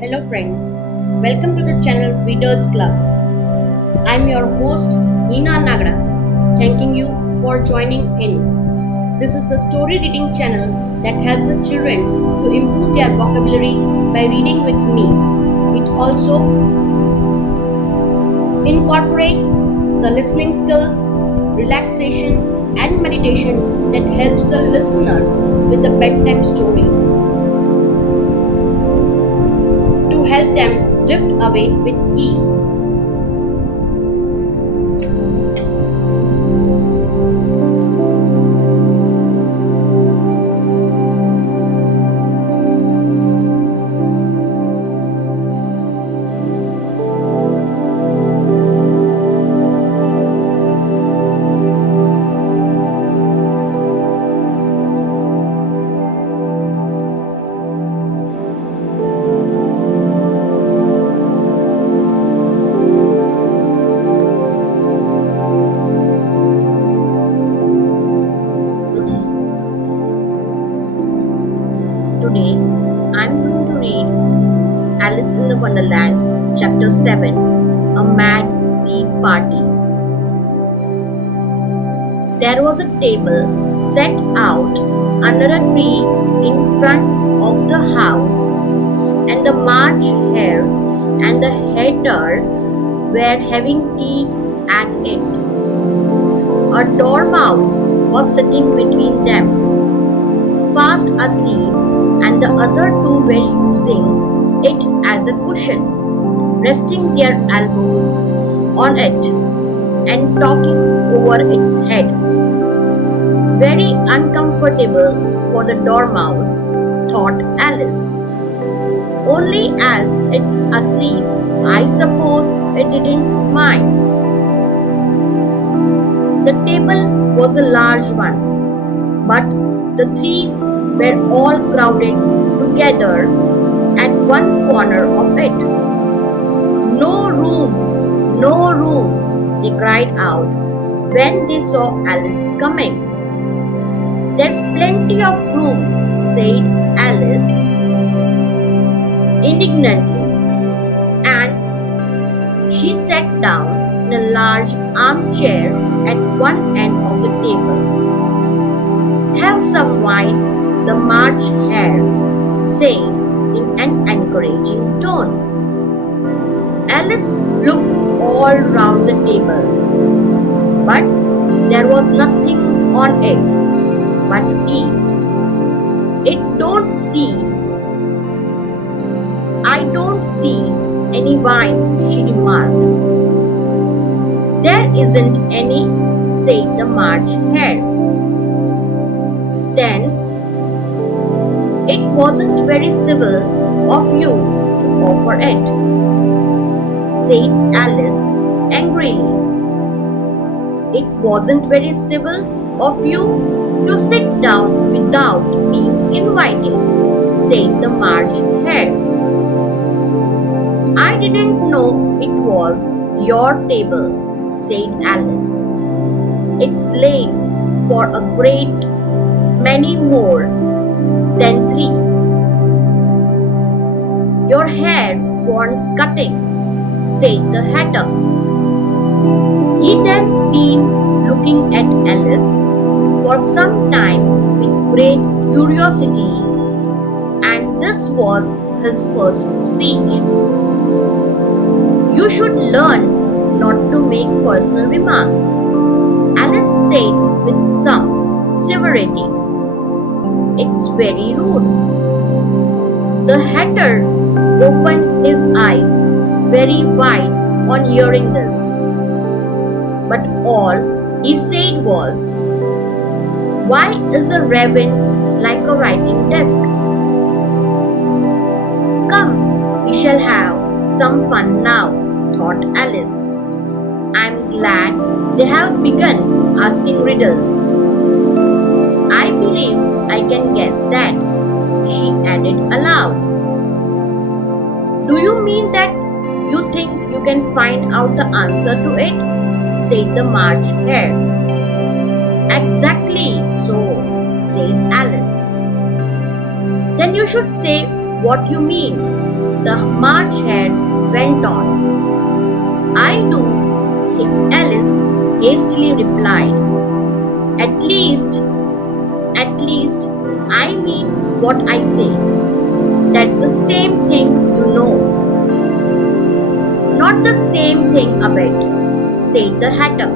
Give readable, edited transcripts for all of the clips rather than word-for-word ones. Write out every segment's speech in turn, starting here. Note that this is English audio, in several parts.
Hello friends, welcome to the channel Readers Club. I'm your host Meena Nagada, thanking you for joining in. This is the story reading channel that helps the children to improve their vocabulary by reading with me. It also incorporates the listening skills, relaxation and meditation that helps the listener with a bedtime story, to help them drift away with ease. Today, I'm going to read Alice in the Wonderland, Chapter 7, A Mad Tea Party. There was a table set out under a tree in front of the house, and the March Hare and the Hatter were having tea at it. A dormouse was sitting between them, fast asleep, and the other two were using it as a cushion, resting their elbows on it and talking over its head. Very uncomfortable for the dormouse, thought Alice. Only as it's asleep, I suppose it didn't mind. The table was a large one, but the three were all crowded together at one corner of it. No room, no room, they cried out when they saw Alice coming. There's plenty of room, said Alice indignantly, and she sat down in a large armchair at one end of the table. Have some wine, the March Hare said in an encouraging tone. Alice looked all round the table, but there was nothing on it but tea. I don't see any wine, she remarked. There isn't any, said the March Hare. Then it wasn't very civil of you to offer it, said Alice angrily. It wasn't very civil of you to sit down without being invited, said the March Hare. I didn't know it was your table, said Alice. It's laid for a great many more than three. Your hair wants cutting, said the Hatter. He then been looking at Alice for some time with great curiosity, and this was his first speech. You should learn not to make personal remarks, Alice said with some severity. It's very rude. The Hatter opened his eyes very wide on hearing this, but all he said was, why is a raven like a writing desk? Come, we shall have some fun now, thought Alice. I'm glad they have begun asking riddles. I believe I can guess that, she added aloud. Do you mean that you think you can find out the answer to it? Said the March Hare. Exactly so, said Alice. Then you should say what you mean. The March Hare went on. I do, Alice hastily replied. At least, I mean what I say. That's the same thing, you know. Not the same thing a bit, said the Hatter.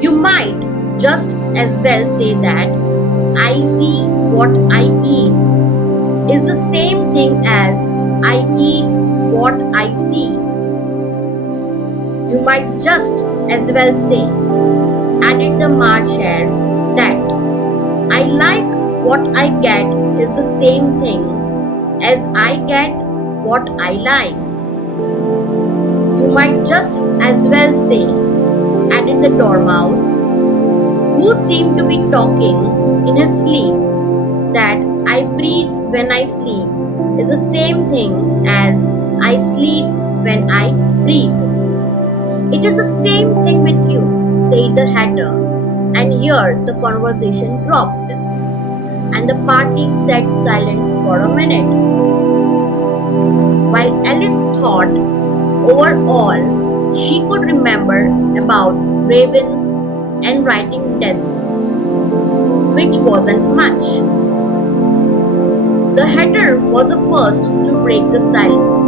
You might just as well say that I see what I eat is the same thing as I eat what I see. You might just as well say, added the March Hare, that I like what I get is the same thing as I get what I like. You might just as well say, added the Dormouse, who seemed to be talking in his sleep, that I breathe when I sleep is the same thing as I sleep when I breathe. It is the same thing with you, said the Hatter, and here the conversation dropped, and the party sat silent for a minute. While Alice thought over all she could remember about ravens and writing desks, which wasn't much. The Hatter was the first to break the silence.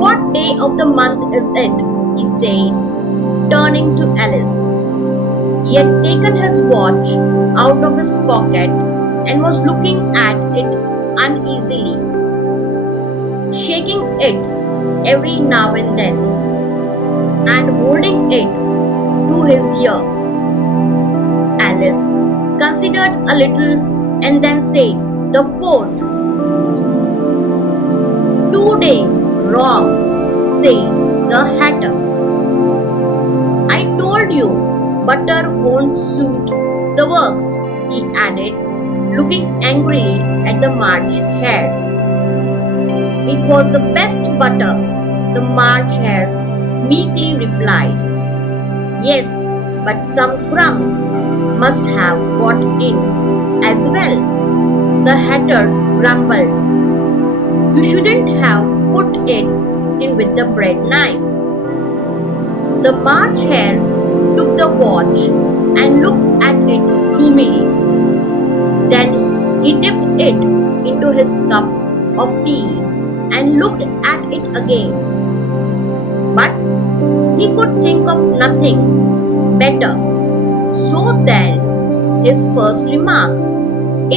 What day of the month is it? He said, turning to Alice. He had taken his watch out of his pocket and was looking at it uneasily, shaking it every now and then, and holding it to his ear. Alice considered a little and then said, "The 4th. 2 days wrong," said the Hatter. "I told you butter won't suit the works," he added, looking angrily at the March Hare. "It was the best butter," the March Hare meekly replied. "Yes, but some crumbs must have got in as well," the Hatter grumbled. "You shouldn't have put it in with the bread knife." The March Hare took the watch and looked at it gloomily. Then he dipped it into his cup of tea and looked at it again. But he could think of nothing better. So then his first remark,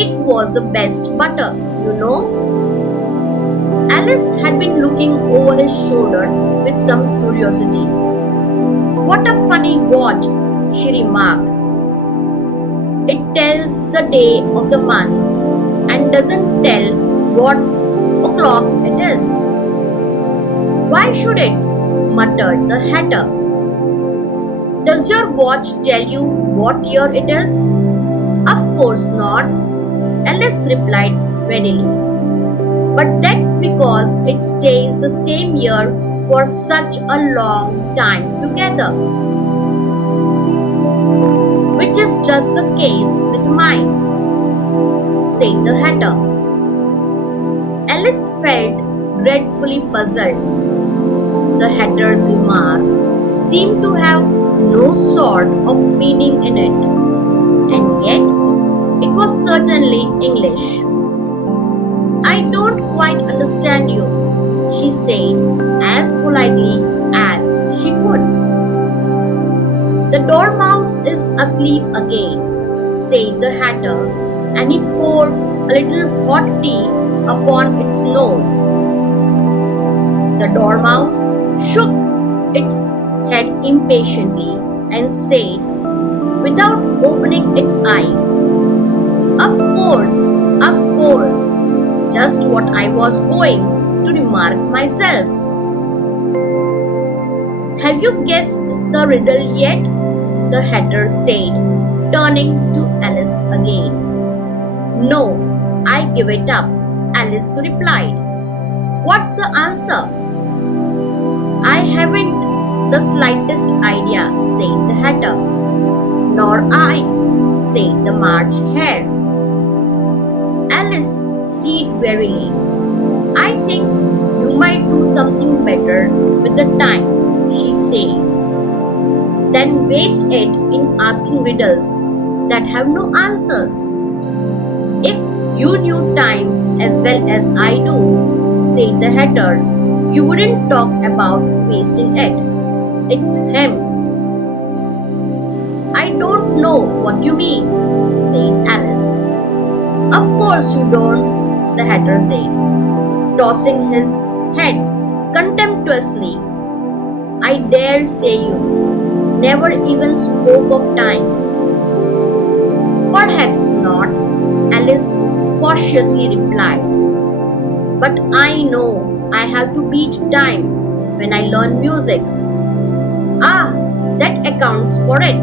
"It was the best butter, you know." Alice had been looking over his shoulder with some curiosity. "What a funny watch," she remarked. "It tells the day of the month and doesn't tell what o'clock it is." "Why should it?" muttered the Hatter. "Does your watch tell you what year it is?" "Of course not," Alice replied readily. "But that's because it stays the same year for such a long time together, which is just the case with mine," said the Hatter. Alice felt dreadfully puzzled. The Hatter's remark seemed to have no sort of meaning in it, and yet it was certainly English. "I don't quite understand you," she said as politely as she could. "The Dormouse is asleep again," said the Hatter, and he poured a little hot tea upon its nose. The Dormouse shook its head impatiently and said, without opening its eyes, of course, just what I was going to remark myself." "Have you guessed the riddle yet?" the Hatter said, turning to Alice again. "No, I give it up," Alice replied. "What's the answer?" "I haven't the slightest idea," said the Hatter. "Nor I," said the March Hare. Alice sat wearily. I think you might do something better with the time, she said, than waste it in asking riddles that have no answers. If you knew time as well as I do, said the hatter, you wouldn't talk about wasting it. It's him. I don't know what you mean, said Alice. Of course you don't, the hatter said, tossing his head contemptuously. I dare say you never even spoke of time. Perhaps not, Alice cautiously replied. But I know I have to beat time when I learn music. Ah, that accounts for it,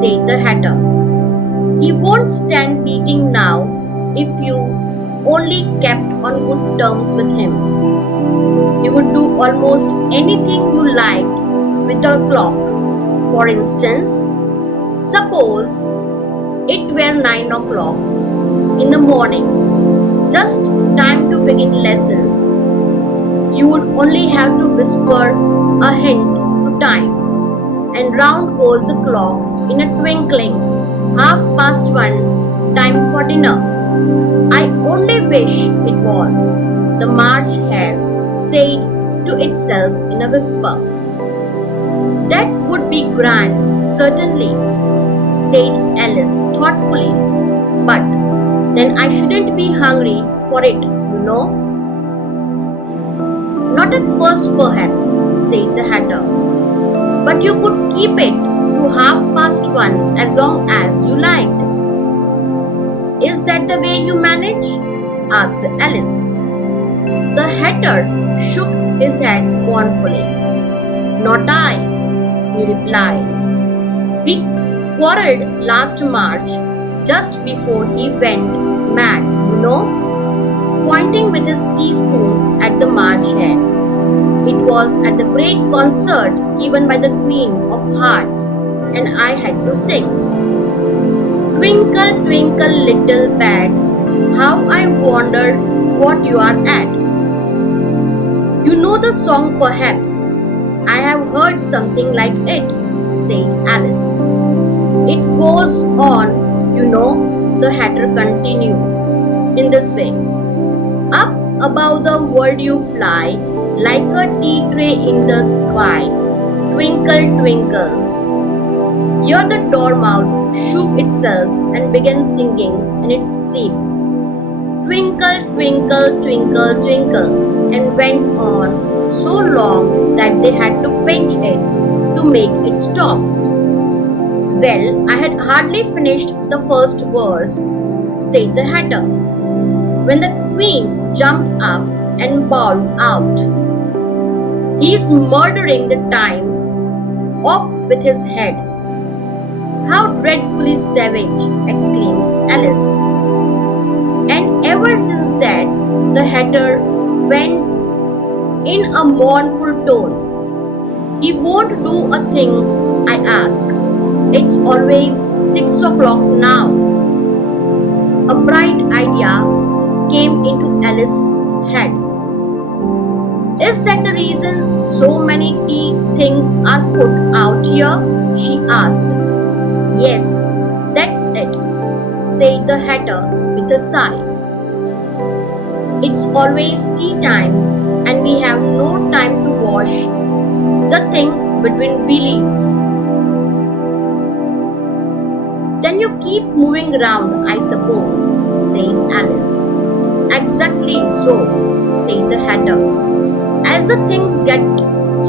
said the hatter. He won't stand beating now if you only kept on good terms with him. He would do almost anything you liked with a clock. For instance, suppose it were 9 o'clock in the morning, just time to begin lessons. You would only have to whisper a hint to time, and round goes the clock in a twinkling, 1:30, time for dinner. I only wish it was, the March hare said to itself in a whisper. That would be grand, certainly, said Alice thoughtfully. But then I shouldn't be hungry for it, you know. Not at first, perhaps, said the hatter. But you could keep it to 1:30 as long as you liked. Is that the way you manage? Asked Alice. The hatter shook his head mournfully. Not I, he replied. We quarrelled last March, just before he went mad, you know, pointing with his teaspoon at the March hare. It was at the great concert given by the Queen of Hearts, and I had to sing. Twinkle, twinkle, little bat, how I wonder what you are at. You know the song perhaps. I have heard something like it, said Alice. It goes on, you know, the hatter continued, in this way. Up above the world you fly, like a tea tray in the sky. Twinkle, twinkle. Here the dormouse shook itself and began singing in its sleep. Twinkle, twinkle, twinkle, twinkle, and went on so long that they had to pinch it to make it stop. Well, I had hardly finished the first verse, said the hatter, when the queen jumped up and bawled out, He's murdering the time off with his head. How dreadfully savage, exclaimed Alice. And ever since that, the hatter went in a mournful tone. He won't do a thing I ask. It's always 6 o'clock now. A bright idea came into Alice's head. Is that the reason so many tea things are put out here? She asked. Yes, that's it, said the hatter with a sigh. It's always tea time and we have no time to wash the things between wheelies. Then you keep moving round, I suppose, said Alice. Exactly so, said the hatter. As the things get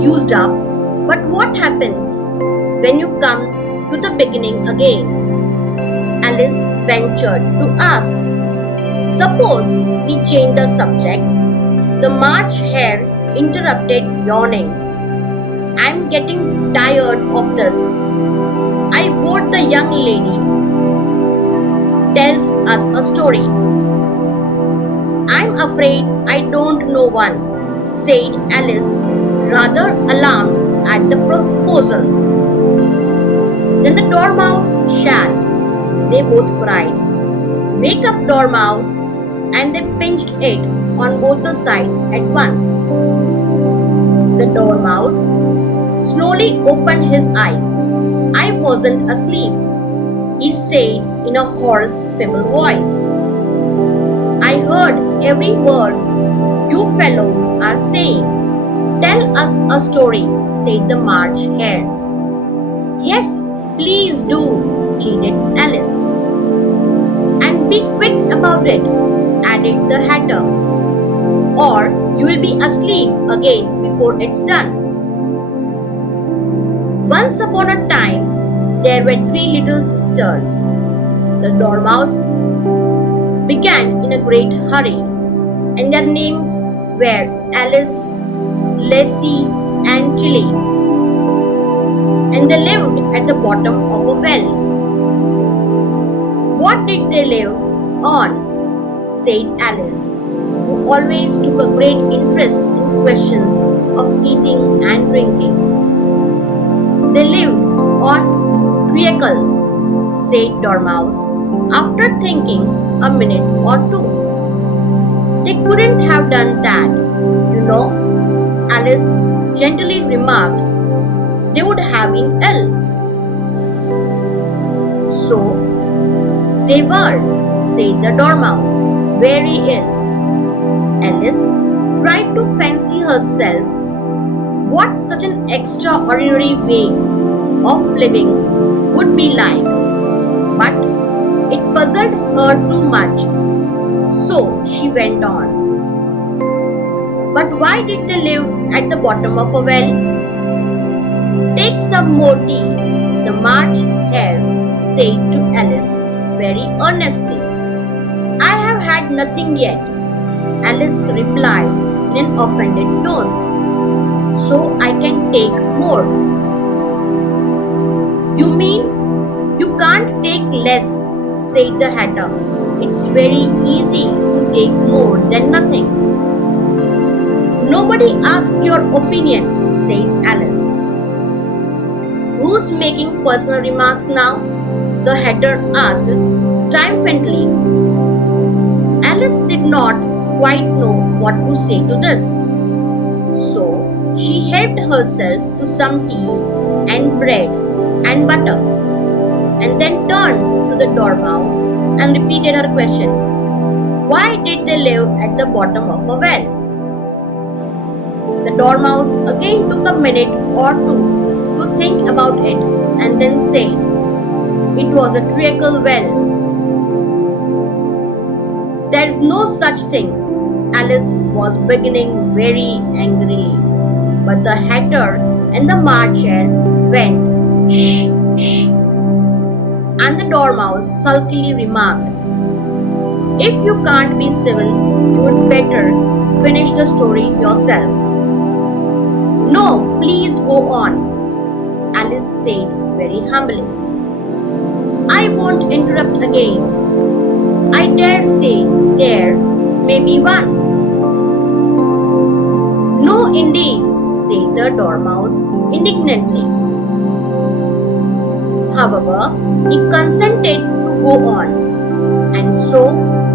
used up, but what happens when you come to the beginning again? Alice ventured to ask. Suppose we change the subject. The March hare interrupted, yawning. I'm getting tired of this. I vote the young lady tells us a story. I'm afraid I don't know one, said Alice, rather alarmed at the proposal. Then the dormouse shall, they both cried. Wake up, dormouse, and they pinched it on both the sides at once. The Dormouse slowly opened his eyes. I wasn't asleep, he said in a hoarse, feeble voice. I heard every word you fellows are saying. Tell us a story, said the March Hare. Yes, please do, pleaded Alice. And be quick about it, added the Hatter, or you will be asleep again before it's done. Once upon a time, there were three little sisters. The Dormouse began in a great hurry, and their names were Alice, Lassie, and Tilly, and they lived at the bottom of a well. What did they live on? Said Alice, who always took a great interest in questions of eating and drinking. They lived on treacle, said Dormouse, after thinking a minute or two. They couldn't have done that, you know, Alice gently remarked. They would have been ill. So they were, said the Dormouse, very ill. Alice tried to fancy herself what such an extraordinary ways of living would be like, but it puzzled her too much, so she went on. But why did they live at the bottom of a well? Take some more tea, the March Hare said to Alice very earnestly. I have had nothing yet, Alice replied in an offended tone, so I can take more. You mean you can't take less, said the Hatter. It's very easy to take more than nothing. Nobody asked your opinion, said Alice. Who's making personal remarks now? The Hatter asked triumphantly. Alice did not quite know what to say to this, so she helped herself to some tea and bread and butter, and then turned to the Dormouse and repeated her question. Why did they live at the bottom of a well? The Dormouse again took a minute or two to think about it and then said, it was a treacle well. There is no such thing, Alice was beginning very angrily, but the Hatter and the March Hare went, shh, shh, and the Dormouse sulkily remarked, if you can't be civil, you would better finish the story yourself. No, please go on, Alice said very humbly. I won't interrupt again. I dare say there may be one. No, indeed, said the Dormouse indignantly. However, he consented to go on, and so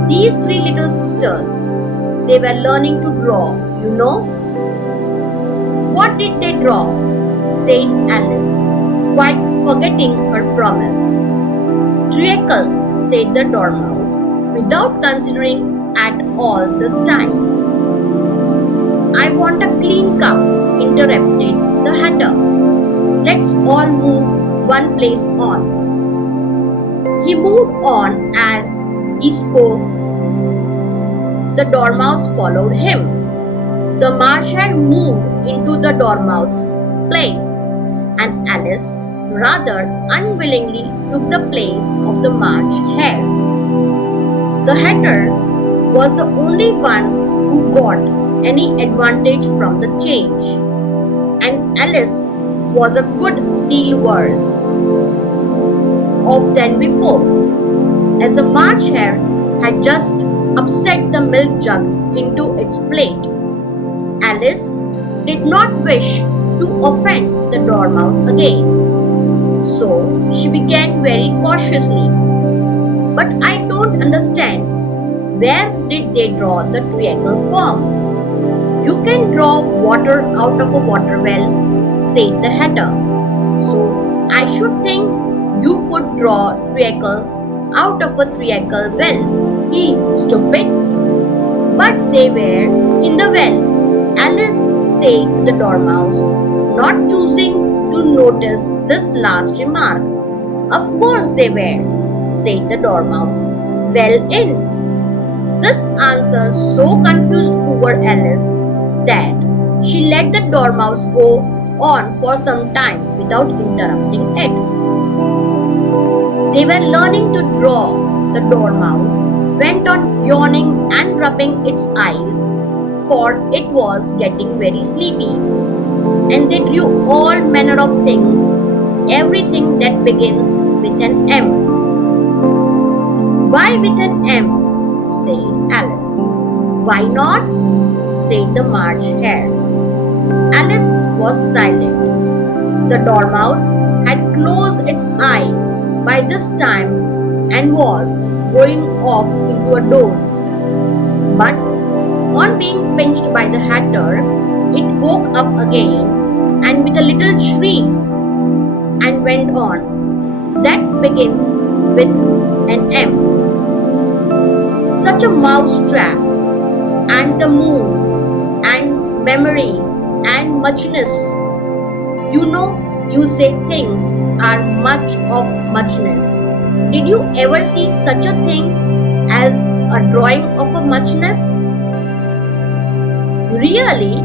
these three little sisters, they were learning to draw, you know. What did they draw? Said Alice, quite forgetting her promise. Treacle, said the Dormouse, without considering at all this time. I want a clean cup, interrupted the Hatter. Let's all move one place on. He moved on as he spoke. The Dormouse followed him. The March Hare moved into the Dormouse's place, and Alice rather unwillingly took the place of the March Hare. The Hatter was the only one who got any advantage from the change, and Alice was a good deal worse off than before, as the March Hare had just upset the milk jug into its plate. Alice did not wish to offend the Dormouse again, so she began very cautiously. But I don't understand. Where did they draw the triangle from? You can draw water out of a water well, said the hatter. So I should think you could draw triangle out of a triangle well. He stupid. But they were in the well, Alice said to the Dormouse, not choosing to notice this last remark. Of course they were, said the Dormouse. Well in. This answer so confused poor Alice that she let the Dormouse go on for some time without interrupting it. They were learning to draw. The Dormouse went on yawning and rubbing its eyes, for it was getting very sleepy. And they drew all manner of things, everything that begins with an M. Why with an M? Said Alice. Why not? Said the March Hare. Alice was silent. The Dormouse had closed its eyes by this time and was going off into a doze. But on being pinched by the hatter, it woke up again and with a little shriek and went on. That begins with an M. Such a mouse trap, and the moon, and memory, and muchness. You know, you say things are much of muchness. Did you ever see such a thing as a drawing of a muchness? Really?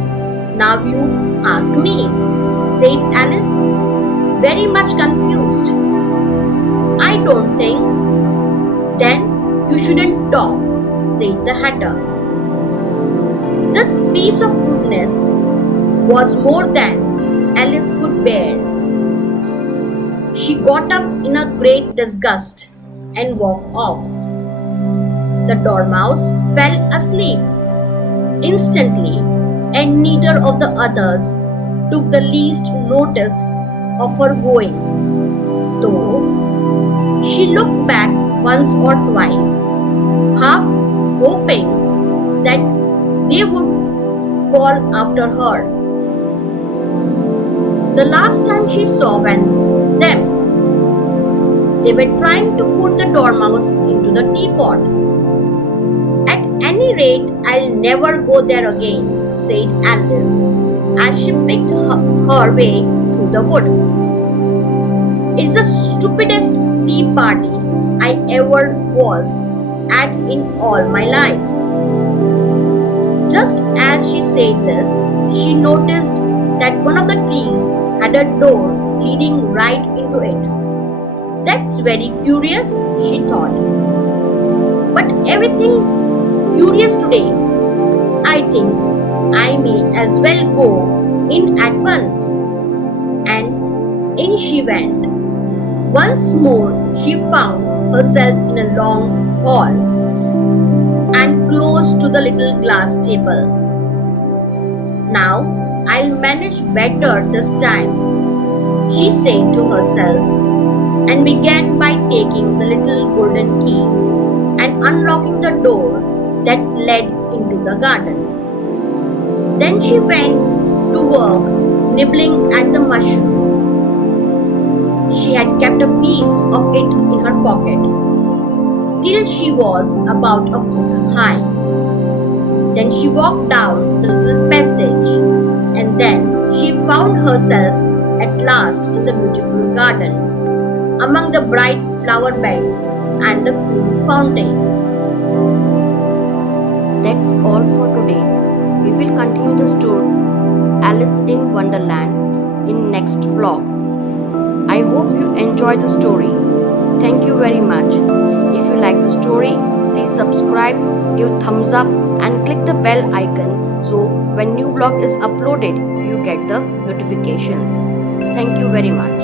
Now you ask me, said Alice, very much confused. I don't think. Then you shouldn't talk, said the hatter. This piece of rudeness was more than Alice could bear. She got up in a great disgust and walked off. The Dormouse fell asleep instantly, and neither of the others took the least notice of her going, though she looked back once or twice, half hoping that they would call after her. The last time she saw them, they were trying to put the Dormouse into the teapot. At any rate, I'll never go there again, said Alice as she picked her way through the wood. It's the stupidest tea party I ever was at in all my life. Just as she said this, she noticed that one of the trees had a door leading right into it. That's very curious, she thought. But everything's curious today. I think I may as well go in at once. And in she went. Once more she found herself in a long hall and close to the little glass table. Now I'll manage better this time, she said to herself, and began by taking the little golden key and unlocking the door that led into the garden. Then she went to work nibbling at the mushroom. She had kept a piece of it in her pocket till she was about a foot high. Then she walked down the little passage, and then she found herself at last in the beautiful garden, among the bright flower beds and the cool fountains. That's all for today. We will continue the story Alice in Wonderland in next vlog. I hope you enjoyed the story. Thank you very much. If you like the story, please subscribe, give thumbs up and click the bell icon so when new vlog is uploaded, you get the notifications. Thank you very much.